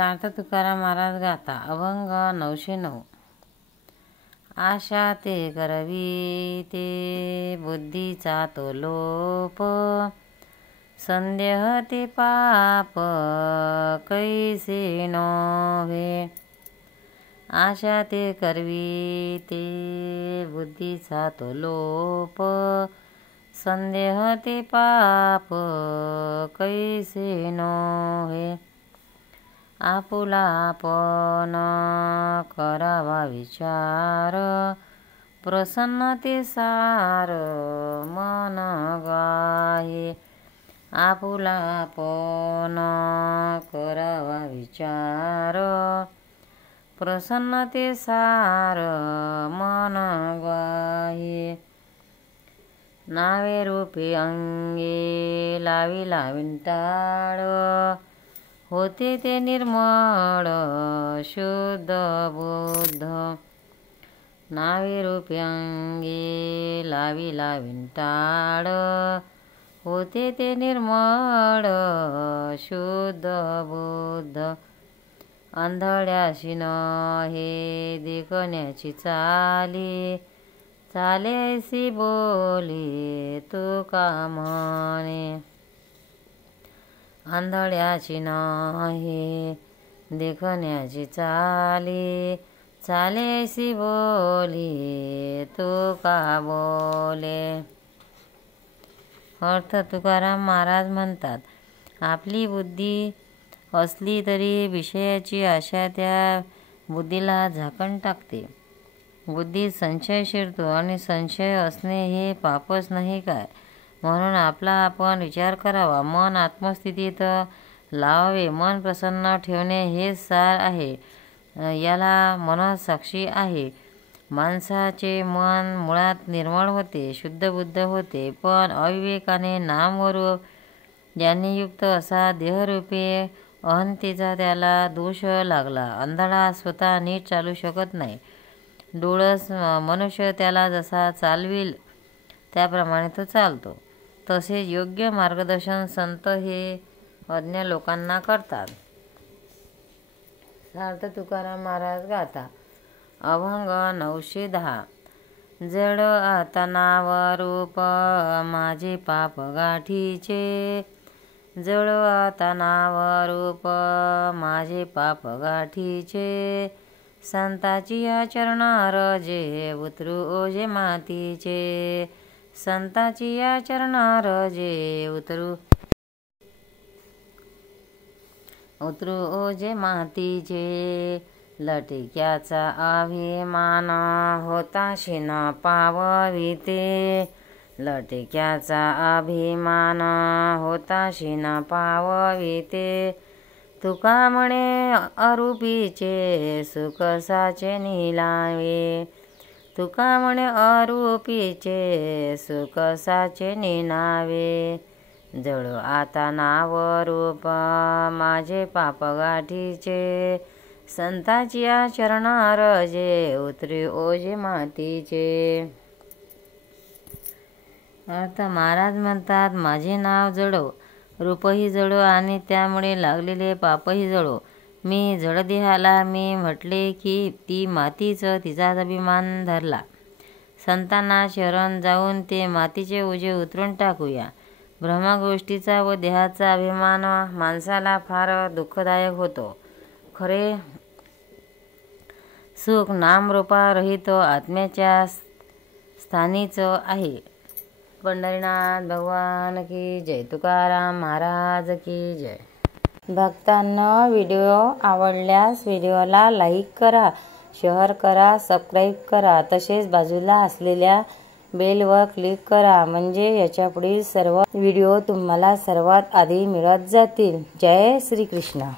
संत तुकाराम महाराज गाता अभंग 909। आशा ते करवी ते बुद्धीचा तो लोप, संदेह ते पाप कैसे नोहे। आशा ते करवी ते बुद्धीचा तो लोप, संदेह ते पाप कैसे नोहे। आपुला आपण करावा विचार, प्रसन्न ते सार मन गाहे। आपुला आपण करावा विचार, प्रसन्न ते सार मन गाहे। नावे रूपे अंगे लाविला विंटाळ, होते ते निर्मळ शुद्ध बुद्ध। नावे रूपे अंगे लाविला विंटाळ, होते ते निर्मळ शुद्ध बुद्ध। आंधळ्याशी न हे देखण्याची चाली, चाले ऐसी बोली तुका म्हणे। आंधळ्याची न हे देखण्याची चाली, चाले ऐसी बोली तुका बोले। अर्थ तुकाराम महाराज म्हणतात, आपली बुद्धी असली तरी विषयाची आशा त्या बुद्धीला झाकण टाकते। बुद्धीत संशय शिरतो आणि संशय असणे हे पापच नाही काय। म्हणून आपला आपण विचार करावा, मन आत्मस्थितीत लावावे। मन प्रसन्न ठेवणे हे सार आहे, याला मनसाक्षी आहे। माणसाचे मन मुळात निर्मळ होते, शुद्ध बुद्ध होते, पण अविवेकाने नाम व रूप ज्यांनी युक्त असा देहरूपी अहंतेचा त्याला दोष लागला। आंधळा स्वतः नीट चालू शकत नाही, डोळस मनुष्य त्याला जसा चालविल त्याप्रमाणे तो चालतो। तसेच योग्य मार्गदर्शन संत हे अज्ञ लोकांना करतात। संत तुकाराम महाराज गाता अभंग 910। जड आता नाव रूप माझे पाप गाठीचे, जड आता नाव रूप माझे पाप गाठीचे। संताची या चरणार जे उतरू ओझे मातीचे, संताची या चरणार जे उतरू ओझे मातीचे। लटिक्याचा अभिमान होताशी न पावविते, लटिक्याचा अभिमान होताशी न पावविते। तुका म्हणे अरूपीचे सुख साचे निलावे, तुका म्हणे अरूपीचे सुख साचे निनावे। जड आता नाव रूप माझे पाप गाठीचे, संताची या चरणार जे उतरी ओझे मातीचे। अर्थ महाराज म्हणतात, माझे नाव जडो, रूपही जडो आणि त्यामुळे लागलेले पापही जडो। मी जडदेहाला मी म्हटले की ती मातीच तिचाच अभिमान धरला। संतांना शरण जाऊन ते मातीचे ओझे उतरून टाकूया। ब्रह्मगोष्टीचा व देहाचा अभिमान माणसाला फार दुःखदायक होतो। खरे सुख नामरूपारहित आत्म्याच्या स्थानीच आहे। पंढरीनाथ भगवान की जय, तुकाराम महाराज की जय। भक्तांनो, व्हिडिओ आवडल्यास व्हिडिओला लाईक करा, शेअर करा, सबस्क्राईब करा, तसेच बाजूला असलेल्या बेलवर क्लिक करा, म्हणजे याच्यापुढील सर्व व्हिडिओ तुम्हाला सर्वात आधी मिळत जातील। जय श्री कृष्ण।